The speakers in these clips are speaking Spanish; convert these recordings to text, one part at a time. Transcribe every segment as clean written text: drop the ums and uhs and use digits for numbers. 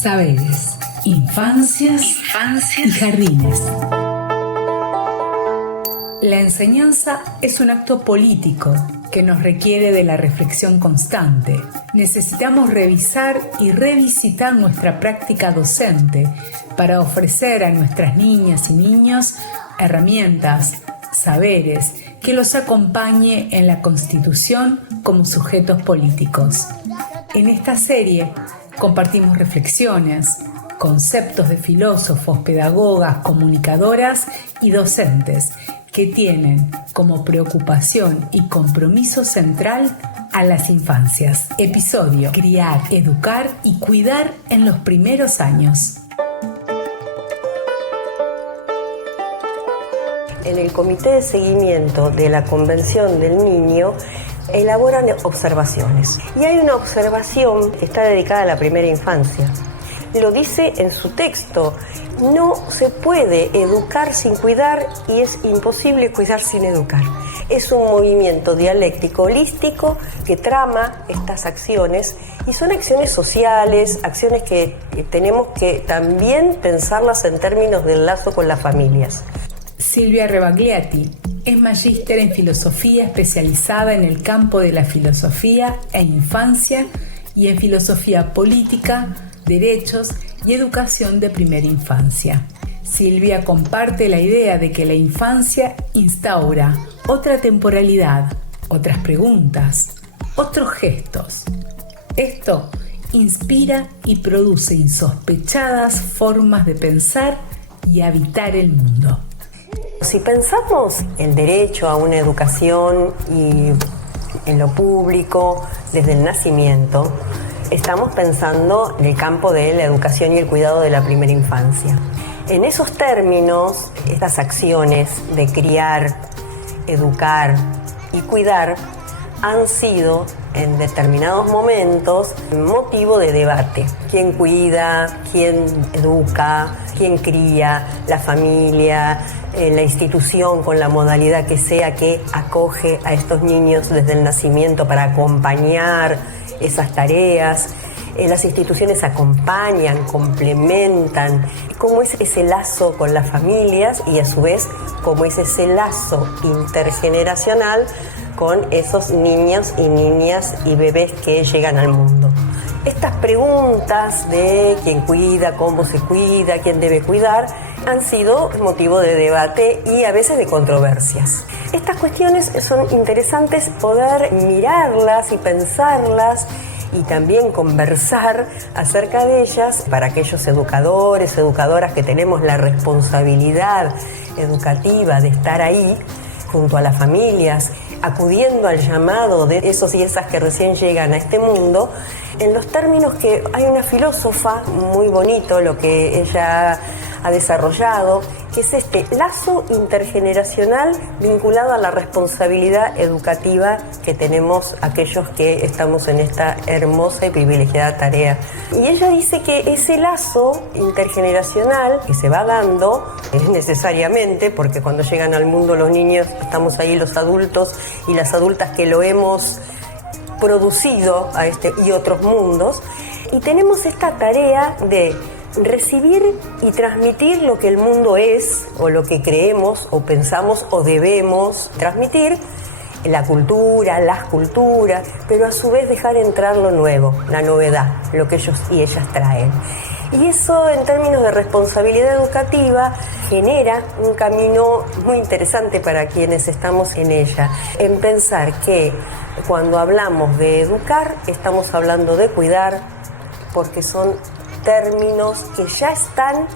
Saberes, infancias y jardines. La enseñanza es un acto político que nos requiere de la reflexión constante. Necesitamos revisar y revisitar nuestra práctica docente para ofrecer a nuestras niñas y niños herramientas, saberes que los acompañe en la constitución como sujetos políticos. En esta serie compartimos reflexiones, conceptos de filósofos, pedagogas, comunicadoras y docentes que tienen como preocupación y compromiso central a las infancias. Episodio: criar, educar y cuidar en los primeros años. En el Comité de Seguimiento de la Convención del Niño elaboran observaciones. Y hay una observación que está dedicada a la primera infancia. Lo dice en su texto: no se puede educar sin cuidar y es imposible cuidar sin educar. Es un movimiento dialéctico holístico que trama estas acciones y son acciones sociales, acciones que tenemos que también pensarlas en términos del lazo con las familias. Silvia Rebagliati es magíster en filosofía especializada en el campo de la filosofía e infancia y en filosofía política, derechos y educación de primera infancia. Silvia comparte la idea de que la infancia instaura otra temporalidad, otras preguntas, otros gestos. Esto inspira y produce insospechadas formas de pensar y habitar el mundo. Si pensamos el derecho a una educación y en lo público desde el nacimiento, estamos pensando en el campo de la educación y el cuidado de la primera infancia. En esos términos, estas acciones de criar, educar y cuidar han sido en determinados momentos motivo de debate. ¿Quién cuida? ¿Quién educa? ¿Quién cría? La familia, la institución con la modalidad que sea que acoge a estos niños desde el nacimiento para acompañar esas tareas. Las instituciones acompañan, complementan. ¿Cómo es ese lazo con las familias? Y a su vez, ¿cómo es ese lazo intergeneracional con esos niños y niñas y bebés que llegan al mundo? Estas preguntas de quién cuida, cómo se cuida, quién debe cuidar, han sido motivo de debate y a veces de controversias. Estas cuestiones son interesantes poder mirarlas y pensarlas y también conversar acerca de ellas para aquellos educadores, educadoras que tenemos la responsabilidad educativa de estar ahí junto a las familias, acudiendo al llamado de esos y esas que recién llegan a este mundo, en los términos que hay una filósofa muy bonito, lo que ella ha desarrollado, que es este lazo intergeneracional vinculado a la responsabilidad educativa que tenemos aquellos que estamos en esta hermosa y privilegiada tarea. Y ella dice que ese lazo intergeneracional que se va dando es necesariamente, porque cuando llegan al mundo los niños, estamos ahí los adultos y las adultas que lo hemos producido a este y otros mundos, y tenemos esta tarea de recibir y transmitir lo que el mundo es, o lo que creemos, o pensamos, o debemos transmitir, la cultura, las culturas, pero a su vez dejar entrar lo nuevo, la novedad, lo que ellos y ellas traen. Y eso, en términos de responsabilidad educativa, genera un camino muy interesante para quienes estamos en ella, en pensar que cuando hablamos de educar, estamos hablando de cuidar, porque son términos que ya están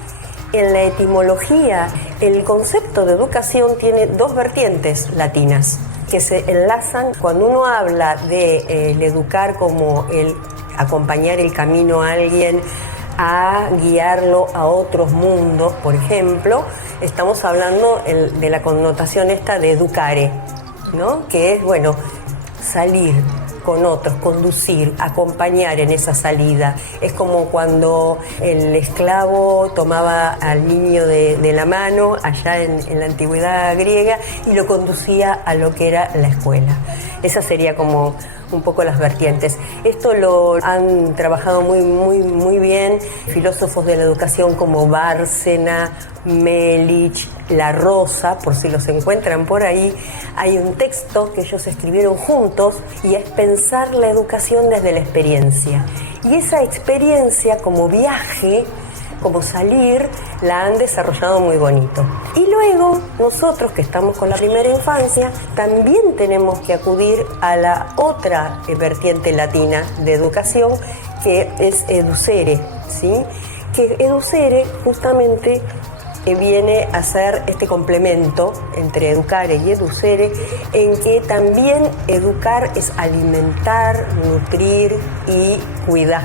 en la etimología. El concepto de educación tiene dos vertientes latinas que se enlazan. Cuando uno habla de el educar como el acompañar el camino a alguien, a guiarlo a otros mundos, por ejemplo, estamos hablando de la connotación esta de educare, ¿no? Que es, bueno, salir con otros, conducir, acompañar en esa salida. Es como cuando el esclavo tomaba al niño de la mano allá en la antigüedad griega y lo conducía a lo que era la escuela. Esa sería como un poco las vertientes. Esto lo han trabajado muy bien filósofos de la educación como Bárcena, Melich, La Rosa, por si los encuentran por ahí. Hay un texto que ellos escribieron juntos y es pensar la educación desde la experiencia. Y esa experiencia como viaje, como salir, la han desarrollado muy bonito. Y luego nosotros que estamos con la primera infancia también tenemos que acudir a la otra vertiente latina de educación, que es Educere, ¿sí? Que Educere justamente viene a ser este complemento entre Educare y Educere, en que también educar es alimentar, nutrir y cuidar.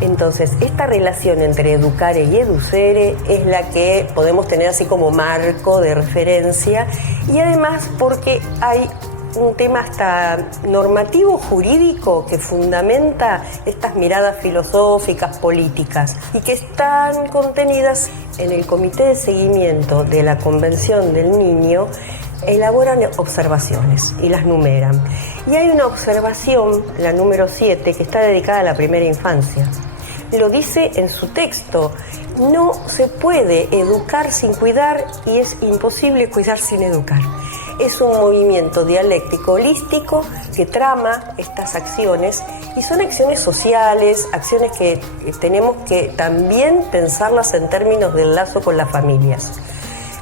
Entonces, esta relación entre Educare y Educere es la que podemos tener así como marco de referencia, y además porque hay un tema hasta normativo jurídico que fundamenta estas miradas filosóficas, políticas, y que están contenidas en el Comité de Seguimiento de la Convención del Niño. Elaboran observaciones y las numeran. Y hay una observación, la número 7, que está dedicada a la primera infancia. Lo dice en su texto: no se puede educar sin cuidar y es imposible cuidar sin educar. Es un movimiento dialéctico holístico que trama estas acciones, y son acciones sociales, acciones que tenemos que también pensarlas en términos del lazo con las familias.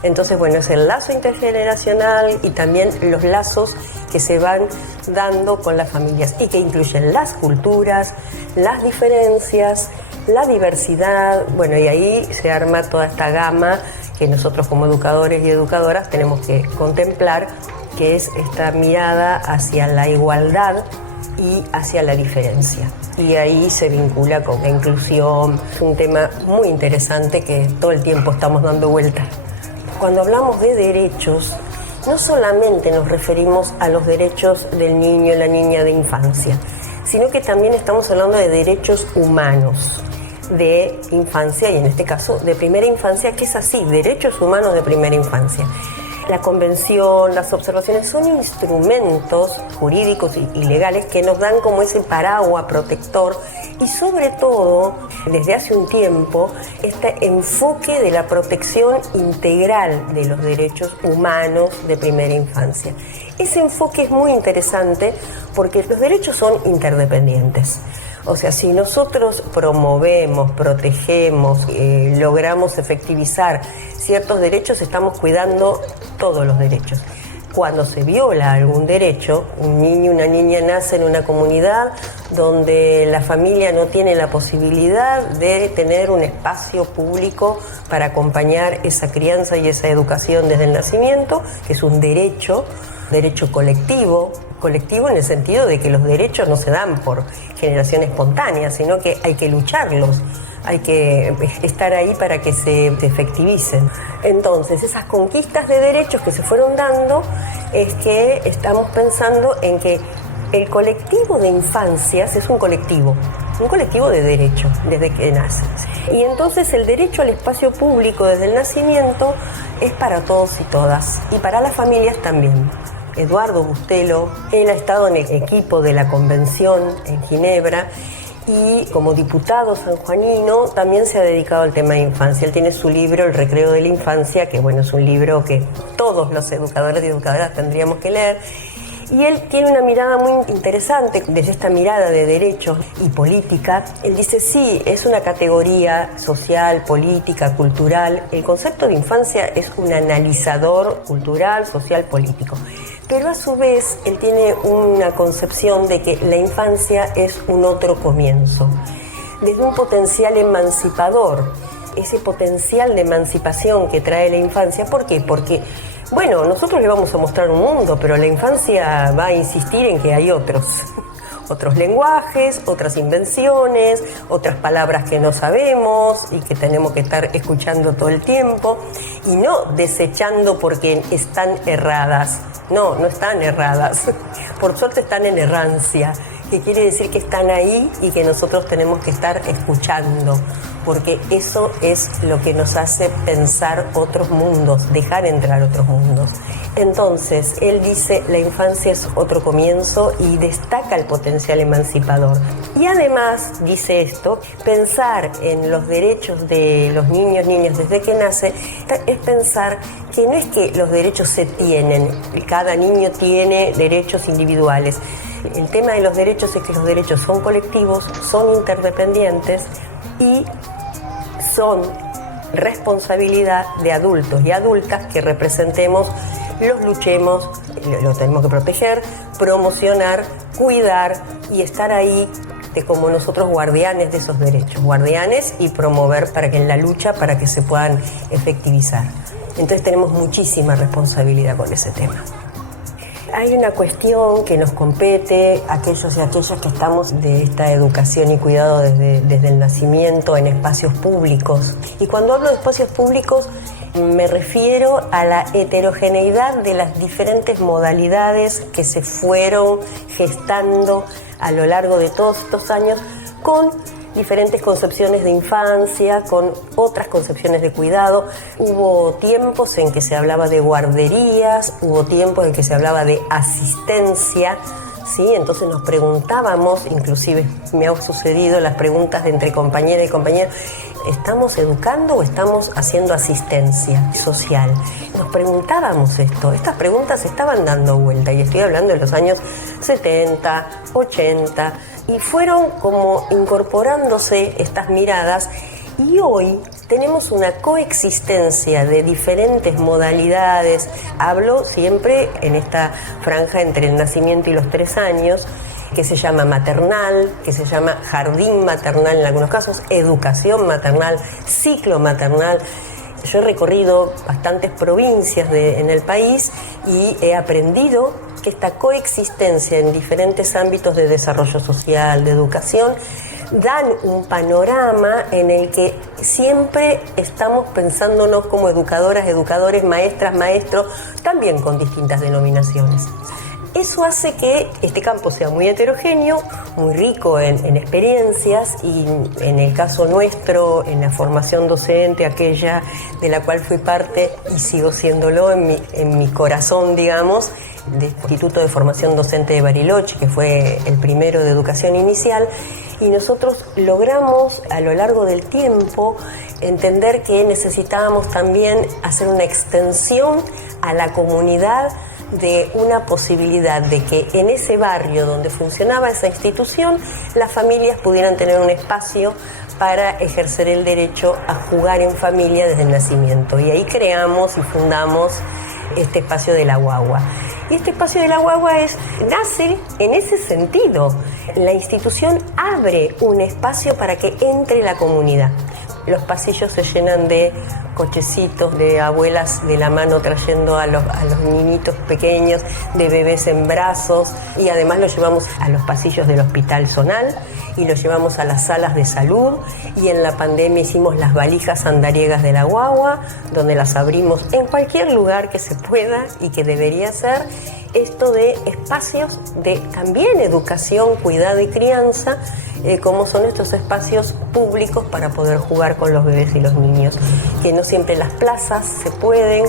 Entonces, bueno, es el lazo intergeneracional y también los lazos que se van dando con las familias y que incluyen las culturas, las diferencias, la diversidad. Bueno, y ahí se arma toda esta gama que nosotros como educadores y educadoras tenemos que contemplar, que es esta mirada hacia la igualdad y hacia la diferencia. Y ahí se vincula con la inclusión. Es un tema muy interesante que todo el tiempo estamos dando vueltas. Cuando hablamos de derechos, no solamente nos referimos a los derechos del niño y la niña de infancia, sino que también estamos hablando de derechos humanos de infancia, y en este caso de primera infancia, que es así, derechos humanos de primera infancia. La convención, las observaciones son instrumentos jurídicos y legales que nos dan como ese paraguas protector, y sobre todo, desde hace un tiempo, este enfoque de la protección integral de los derechos humanos de primera infancia. Ese enfoque es muy interesante porque los derechos son interdependientes. O sea, si nosotros promovemos, protegemos, logramos efectivizar ciertos derechos, estamos cuidando todos los derechos. Cuando se viola algún derecho, un niño, una niña nace en una comunidad donde la familia no tiene la posibilidad de tener un espacio público para acompañar esa crianza y esa educación desde el nacimiento, que es un derecho colectivo en el sentido de que los derechos no se dan por generación espontánea, sino que hay que lucharlos, hay que estar ahí para que se efectivicen. Entonces, esas conquistas de derechos que se fueron dando, es que estamos pensando en que el colectivo de infancias es un colectivo de derechos desde que nace. Y entonces el derecho al espacio público desde el nacimiento es para todos y todas, y para las familias también. Eduardo Bustelo, él ha estado en el equipo de la convención en Ginebra, y como diputado sanjuanino también se ha dedicado al tema de infancia. Él tiene su libro El Recreo de la Infancia, que bueno, es un libro que todos los educadores y educadoras tendríamos que leer. Y él tiene una mirada muy interesante, desde esta mirada de derechos y política. Él dice, sí, es una categoría social, política, cultural. El concepto de infancia es un analizador cultural, social, político. Pero a su vez, él tiene una concepción de que la infancia es un otro comienzo, desde un potencial emancipador, ese potencial de emancipación que trae la infancia. ¿Por qué? Porque, bueno, nosotros le vamos a mostrar un mundo, pero la infancia va a insistir en que hay otros lenguajes, otras invenciones, otras palabras que no sabemos y que tenemos que estar escuchando todo el tiempo, y no desechando porque están erradas. No están erradas. Por suerte están en errancia. que quiere decir que están ahí y que nosotros tenemos que estar escuchando, porque eso es lo que nos hace pensar otros mundos, dejar entrar otros mundos. Entonces, él dice, la infancia es otro comienzo y destaca el potencial emancipador. Y además, dice esto, pensar en los derechos de los niños, niñas desde que nace, es pensar que no es que los derechos se tienen, cada niño tiene derechos individuales. El tema de los derechos es que los derechos son colectivos, son interdependientes y son responsabilidad de adultos y adultas que representemos, los luchemos, los tenemos que proteger, promocionar, cuidar y estar ahí como nosotros guardianes de esos derechos, guardianes y promover para que en la lucha, para que se puedan efectivizar. Entonces tenemos muchísima responsabilidad con ese tema. Hay una cuestión que nos compete a aquellos y aquellas que estamos de esta educación y cuidado desde el nacimiento en espacios públicos. Y cuando hablo de espacios públicos me refiero a la heterogeneidad de las diferentes modalidades que se fueron gestando a lo largo de todos estos años con diferentes concepciones de infancia, con otras concepciones de cuidado. Hubo tiempos en que se hablaba de guarderías, hubo tiempos en que se hablaba de asistencia, ¿sí? Entonces nos preguntábamos, inclusive me ha sucedido las preguntas de entre compañera y compañero, ¿estamos educando o estamos haciendo asistencia social? Nos preguntábamos esto, estas preguntas estaban dando vuelta y estoy hablando de los años 70, 80, y fueron como incorporándose estas miradas y hoy tenemos una coexistencia de diferentes modalidades. Hablo siempre en esta franja entre el nacimiento y los 3 años, que se llama maternal, que se llama jardín maternal en algunos casos, educación maternal, ciclo maternal. Yo he recorrido bastantes provincias en el país y he aprendido que esta coexistencia en diferentes ámbitos de desarrollo social, de educación, dan un panorama en el que siempre estamos pensándonos como educadoras, educadores, maestras, maestros, también con distintas denominaciones. Eso hace que este campo sea muy heterogéneo, muy rico en experiencias y en el caso nuestro, en la formación docente, aquella de la cual fui parte y sigo siéndolo en mi corazón, digamos, del Instituto de Formación Docente de Bariloche, que fue el primero de educación inicial, y nosotros logramos a lo largo del tiempo entender que necesitábamos también hacer una extensión a la comunidad de una posibilidad de que en ese barrio donde funcionaba esa institución las familias pudieran tener un espacio para ejercer el derecho a jugar en familia desde el nacimiento. Y ahí creamos y fundamos este espacio de la guagua. Y este espacio de la guagua nace en ese sentido. La institución abre un espacio para que entre la comunidad. Los pasillos se llenan de cochecitos, de abuelas de la mano trayendo a los niñitos pequeños, de bebés en brazos, y además los llevamos a los pasillos del Hospital Zonal y los llevamos a las salas de salud, y en la pandemia hicimos las valijas andariegas de la guagua, donde las abrimos en cualquier lugar que se pueda y que debería ser. Esto de espacios de también educación, cuidado y crianza, como son estos espacios públicos para poder jugar con los bebés y los niños, que no siempre en las plazas se pueden,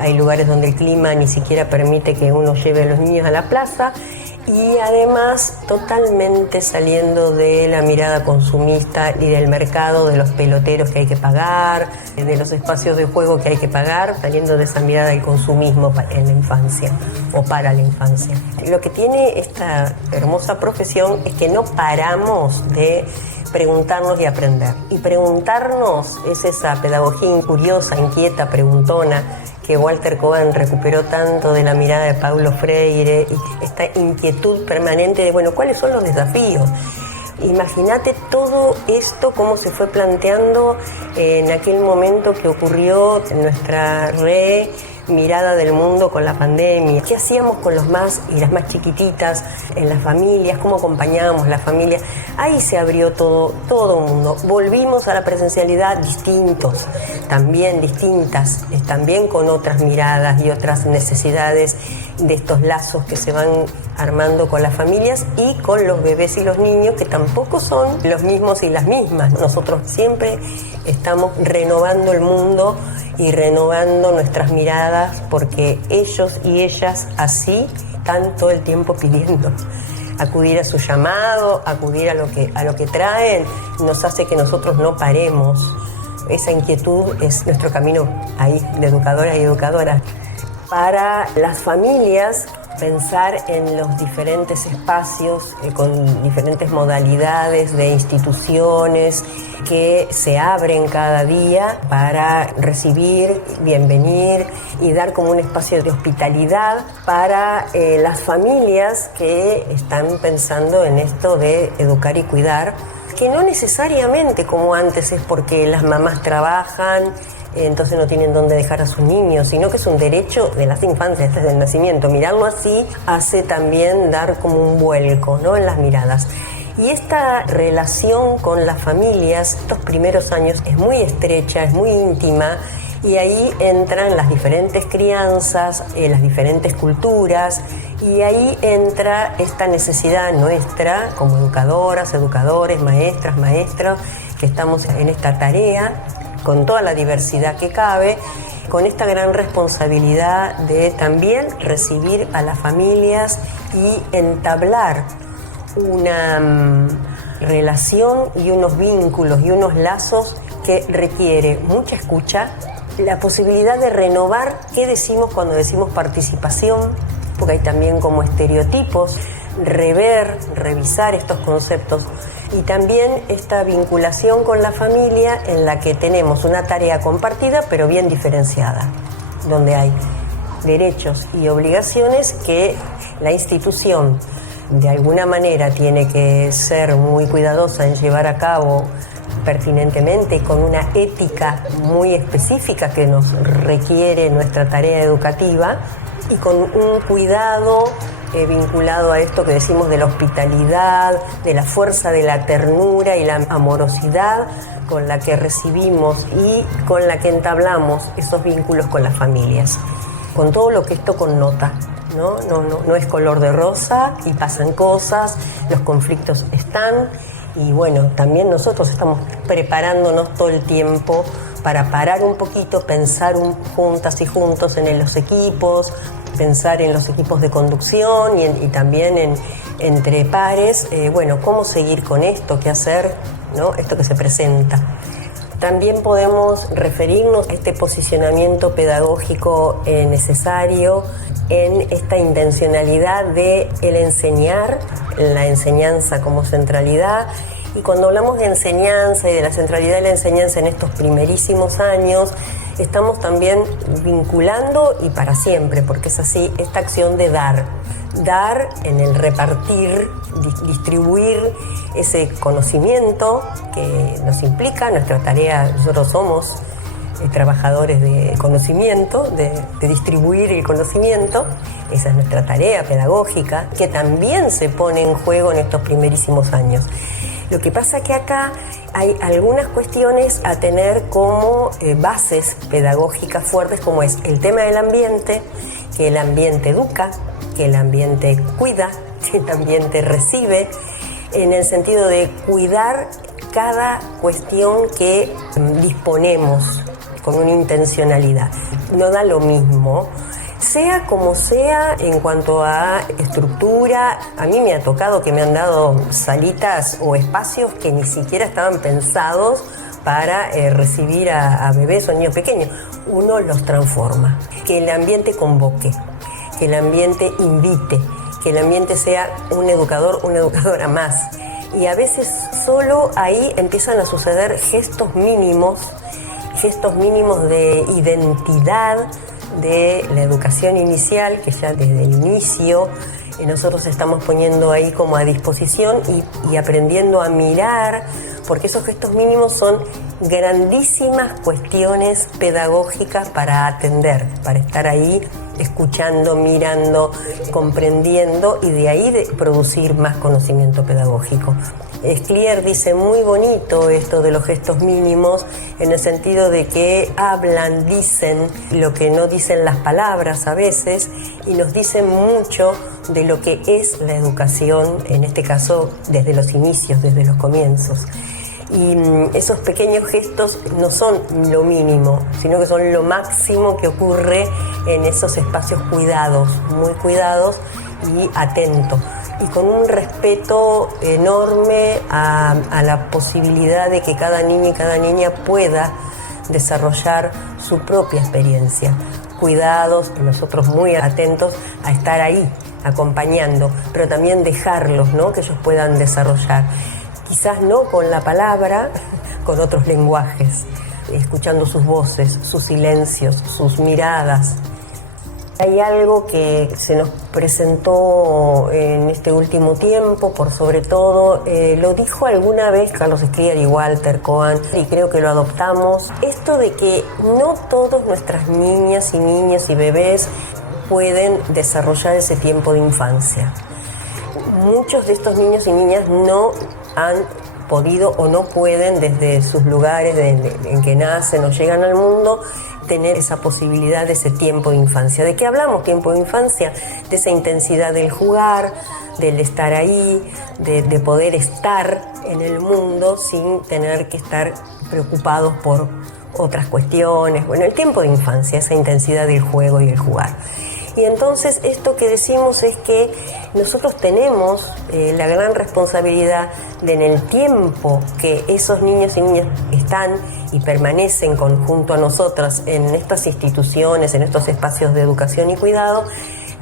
hay lugares donde el clima ni siquiera permite que uno lleve a los niños a la plaza, y además totalmente saliendo de la mirada consumista y del mercado, de los peloteros que hay que pagar, de los espacios de juego que hay que pagar, saliendo de esa mirada del consumismo en la infancia o para la infancia. Lo que tiene esta hermosa profesión es que no paramos de preguntarnos y aprender. Y preguntarnos es esa pedagogía curiosa, inquieta, preguntona, que Walter Cohen recuperó tanto de la mirada de Paulo Freire, y esta inquietud permanente de, bueno, ¿cuáles son los desafíos? Imagínate todo esto, cómo se fue planteando en aquel momento que ocurrió en nuestra mirada del mundo con la pandemia. ¿Qué hacíamos con los más y las más chiquititas en las familias? ¿Cómo acompañábamos la familia? Ahí se abrió todo un mundo. Volvimos a la presencialidad distintos, también distintas, también con otras miradas y otras necesidades de estos lazos que se van armando con las familias y con los bebés y los niños, que tampoco son los mismos y las mismas. Nosotros siempre estamos renovando el mundo y renovando nuestras miradas, porque ellos y ellas así están todo el tiempo pidiendo. Acudir a su llamado, acudir a lo que traen, nos hace que nosotros no paremos. Esa inquietud es nuestro camino ahí de educadoras y educadoras. Para las familias, pensar en los diferentes espacios con diferentes modalidades de instituciones que se abren cada día para recibir, bienvenir y dar como un espacio de hospitalidad para las familias que están pensando en esto de educar y cuidar, que no necesariamente como antes es porque las mamás trabajan, entonces no tienen dónde dejar a sus niños, sino que es un derecho de las infancias, desde el nacimiento. Mirarlo así hace también dar como un vuelco, ¿no?, en las miradas. Y esta relación con las familias, estos primeros años, es muy estrecha, es muy íntima, y ahí entran las diferentes crianzas, las diferentes culturas, y ahí entra esta necesidad nuestra como educadoras, educadores, maestras, maestros, que estamos en esta tarea, con toda la diversidad que cabe, con esta gran responsabilidad de también recibir a las familias y entablar una relación y unos vínculos y unos lazos que requiere mucha escucha, la posibilidad de renovar qué decimos cuando decimos participación, porque hay también como estereotipos, revisar estos conceptos, y también esta vinculación con la familia en la que tenemos una tarea compartida pero bien diferenciada, donde hay derechos y obligaciones que la institución de alguna manera tiene que ser muy cuidadosa en llevar a cabo pertinentemente, con una ética muy específica que nos requiere nuestra tarea educativa, y con un cuidado vinculado a esto que decimos de la hospitalidad, de la fuerza de la ternura y la amorosidad con la que recibimos y con la que entablamos esos vínculos con las familias, con todo lo que esto connota. No es color de rosa y pasan cosas, los conflictos están, y bueno, también nosotros estamos preparándonos todo el tiempo para parar un poquito, pensar juntas y juntos en los equipos, pensar en los equipos de conducción y también entre pares, cómo seguir con esto, qué hacer, ¿no?, esto que se presenta. También podemos referirnos a este posicionamiento pedagógico necesario en esta intencionalidad de el enseñar, la enseñanza como centralidad. Y cuando hablamos de enseñanza y de la centralidad de la enseñanza en estos primerísimos años, estamos también vinculando, y para siempre, porque es así, esta acción de dar en el repartir, distribuir ese conocimiento que nos implica nuestra tarea. Nosotros somos trabajadores de conocimiento, de distribuir el conocimiento. Esa es nuestra tarea pedagógica, que también se pone en juego en estos primerísimos años. Lo que pasa que acá hay algunas cuestiones a tener como bases pedagógicas fuertes, como es el tema del ambiente, que el ambiente educa, que el ambiente cuida, que el ambiente recibe, en el sentido de cuidar cada cuestión que disponemos con una intencionalidad. No da lo mismo, sea como sea, en cuanto a estructura. A mí me ha tocado que me han dado salitas o espacios que ni siquiera estaban pensados para recibir a bebés o niños pequeños. Uno los transforma. Que el ambiente convoque, que el ambiente invite, que el ambiente sea un educador, una educadora más. Y a veces solo ahí empiezan a suceder gestos mínimos de identidad de la educación inicial, que ya desde el inicio nosotros estamos poniendo ahí como a disposición y aprendiendo a mirar porque esos gestos mínimos son grandísimas cuestiones pedagógicas para atender, para estar ahí escuchando, mirando, comprendiendo y de ahí producir más conocimiento pedagógico. Sclier dice muy bonito esto de los gestos mínimos, en el sentido de que hablan, dicen lo que no dicen las palabras a veces, y nos dicen mucho de lo que es la educación, en este caso desde los inicios, desde los comienzos. Y esos pequeños gestos no son lo mínimo, sino que son lo máximo que ocurre en esos espacios cuidados, muy cuidados y atentos, y con un respeto enorme a la posibilidad de que cada niño y cada niña pueda desarrollar su propia experiencia. Cuidados, y nosotros muy atentos a estar ahí, acompañando, pero también dejarlos, ¿no?, que ellos puedan desarrollar. Quizás no con la palabra, con otros lenguajes, escuchando sus voces, sus silencios, sus miradas. Hay algo que se nos presentó en este último tiempo, por sobre todo, lo dijo alguna vez Carlos Sclier y Walter Cohen, y creo que lo adoptamos, esto de que no todas nuestras niñas y niños y bebés pueden desarrollar ese tiempo de infancia. Muchos de estos niños y niñas no han podido o no pueden, desde sus lugares en que nacen o llegan al mundo, tener esa posibilidad de ese tiempo de infancia. ¿De qué hablamos tiempo de infancia? De esa intensidad del jugar, del estar ahí, de poder estar en el mundo sin tener que estar preocupados por otras cuestiones. Bueno, el tiempo de infancia, esa intensidad del juego y el jugar. Y entonces esto que decimos es que nosotros tenemos la gran responsabilidad de, en el tiempo que esos niños y niñas están y permanecen junto a nosotras en estas instituciones, en estos espacios de educación y cuidado,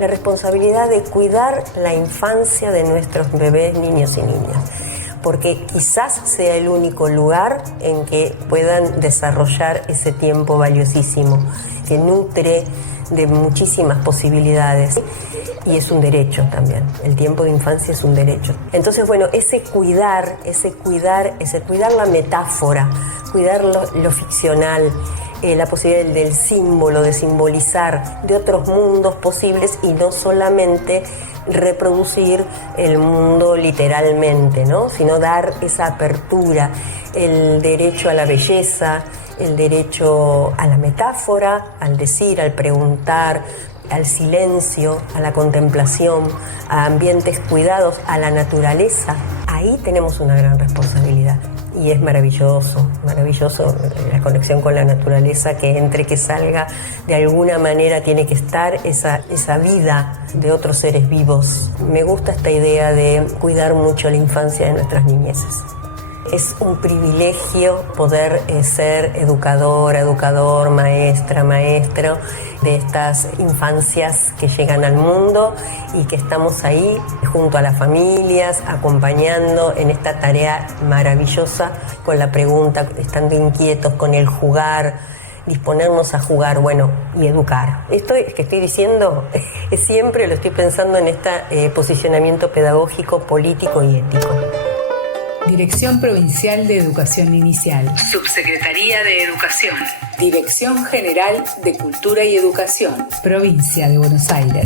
la responsabilidad de cuidar la infancia de nuestros bebés, niños y niñas. Porque quizás sea el único lugar en que puedan desarrollar ese tiempo valiosísimo, que nutre de muchísimas posibilidades, y es un derecho también. El tiempo de infancia es un derecho. Entonces, bueno, ese cuidar la metáfora, cuidar lo ficcional, la posibilidad del símbolo, de simbolizar de otros mundos posibles y no solamente reproducir el mundo literalmente, ¿no?, sino dar esa apertura, el derecho a la belleza, el derecho a la metáfora, al decir, al preguntar, al silencio, a la contemplación, a ambientes cuidados, a la naturaleza. Ahí tenemos una gran responsabilidad. Y es maravilloso la conexión con la naturaleza, que entre, que salga, de alguna manera tiene que estar esa vida de otros seres vivos. Me gusta esta idea de cuidar mucho la infancia de nuestras niñeces. Es un privilegio poder ser educador, maestro de estas infancias que llegan al mundo y que estamos ahí junto a las familias, acompañando en esta tarea maravillosa con la pregunta, estando inquietos con el jugar, disponernos a jugar, bueno, y educar. Esto que estoy diciendo siempre lo estoy pensando en este posicionamiento pedagógico, político y ético. Dirección Provincial de Educación Inicial. Subsecretaría de Educación. Dirección General de Cultura y Educación. Provincia de Buenos Aires.